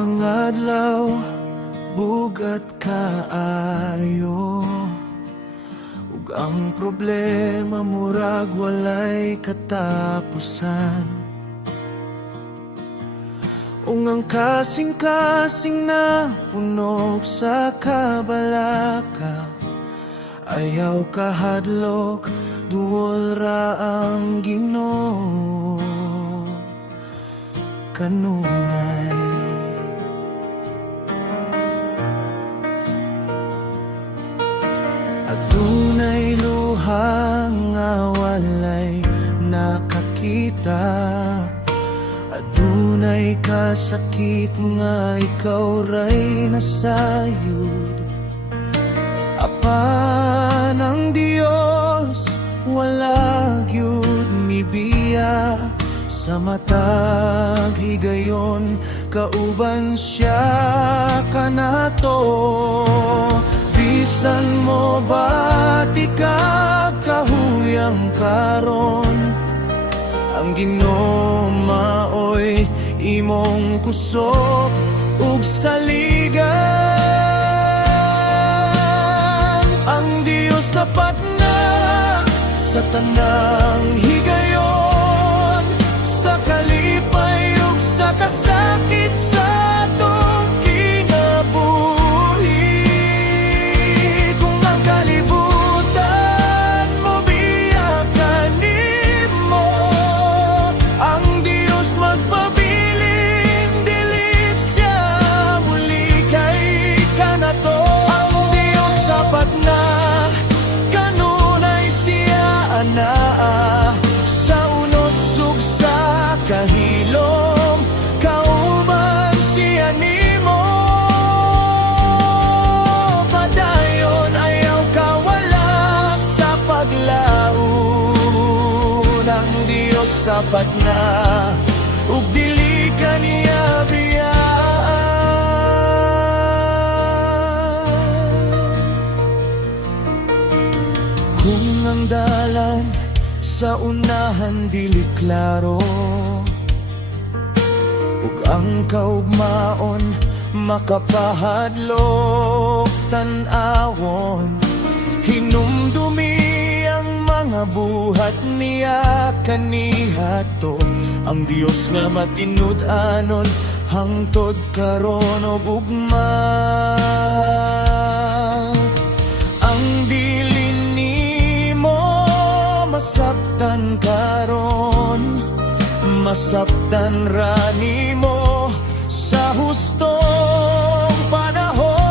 ang adlaw bugat kaayo, ug ang problema murag walay katapusan. Ug ang kasing-kasing na punog sa kabalaka, ayaw kahadlok, duol ra ang Ginoo kanunay. Adunay luha nga walay nakakita, adunay kasakit nga ikaw ray nasayod. Apan ang Dios wala gyud mibiya, sa matag higayon kauban siya kanato. Bisan mo bati ka kahuyang karon, ang Ginoo maoy imong kusog ug saligan. Ang Dios sapat na sa tanang higayon, sa kalipay ug sa kasakit sa atong kinabuhi. Kung ang kalibutan mo biyakan nimo, ang Dios magpabiling dili siya muli kay kanato. Ang Dios sapat na kanunay siya anaa, sa unos ug sa kahilom kauban siya nimo. Padayon ayaw kawala sa paglaon, ang Dios sapat na ug dili ka niya biyaan. Kung ang dalan sa unahan dili klaro, ug ang kaugmaon makapahadlok tan-awon, hinumdumi ang mga buhat niya kanihato. Ang Dios nga matinud-anon hangtod karon ug ugma. Ang dili nimo masabtan karon, masabtan ra nimo sa hustong panahon.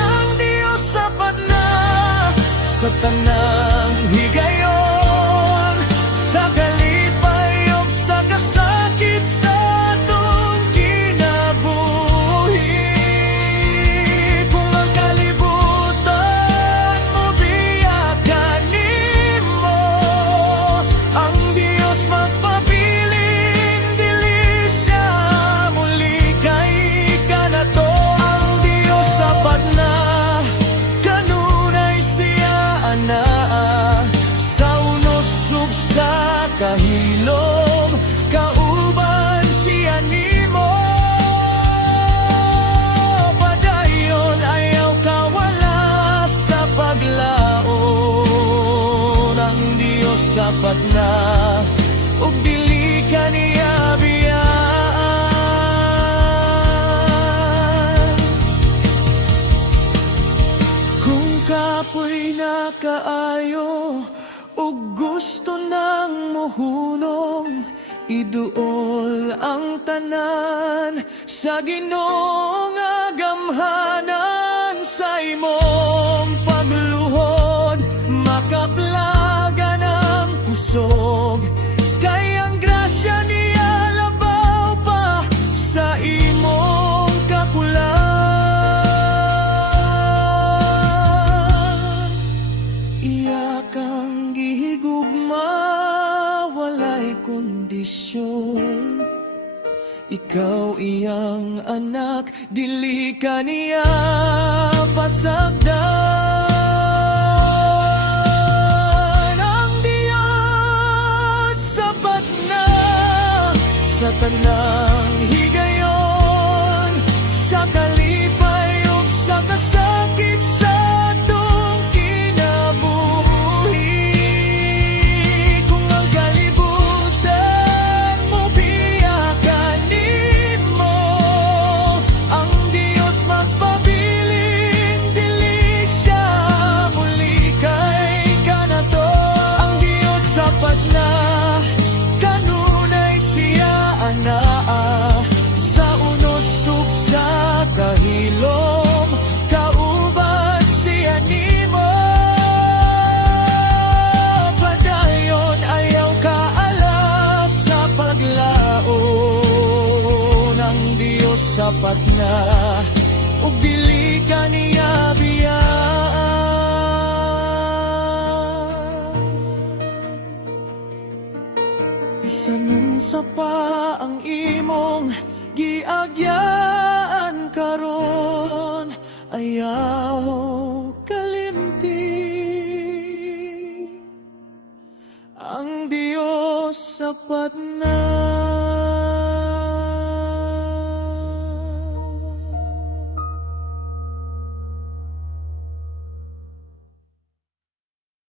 Ang Dios sapat na sa tanang higayon, sa kalipay ug sa kasakit sa atong kinabuhi. Kung ang kalibutan mo biyakan nimo, ang Dios magpabiling dili siya muli kay kanato. Ang Dios sapat na kanunay siya anaa, sa unos ug sa kahilom kauban siya nimo. Padayon ayaw kawala sa paglaon, ang Dios sapat na ug dili ka niya biyaan. Kung kapoy na kaayo ug gusto nang mohunong, iduol ang tanan sa Ginoo nga gamhanan. Sa imong pagluhod makaplagan ang kusog, kay ang grasya niya labaw pa sa imong kakulang. Iya kang gihigugma, walay kondisyon. Ikaw iyang anak, dili ka niya pasagdan. Ang Diyos sapat na sa tanang higayon, sa kalipay ug sa kasakit sa atong kinabuhi. Kung ang kalibutan mo biyakan nimo, ang Dios magpabiling dili siya muli kay kanato. Ang Dios sapat na, kanunay siya anaa, sa unos ug sa kahilom, kauban siya nimo. Padayon ayaw kaalas sa paglaon, ang Dios sapat na, ug dili ka niya biyaan. Bisan unsa pa ang imong giagyaan karon, ayaw kalimti. Ang Dios sapat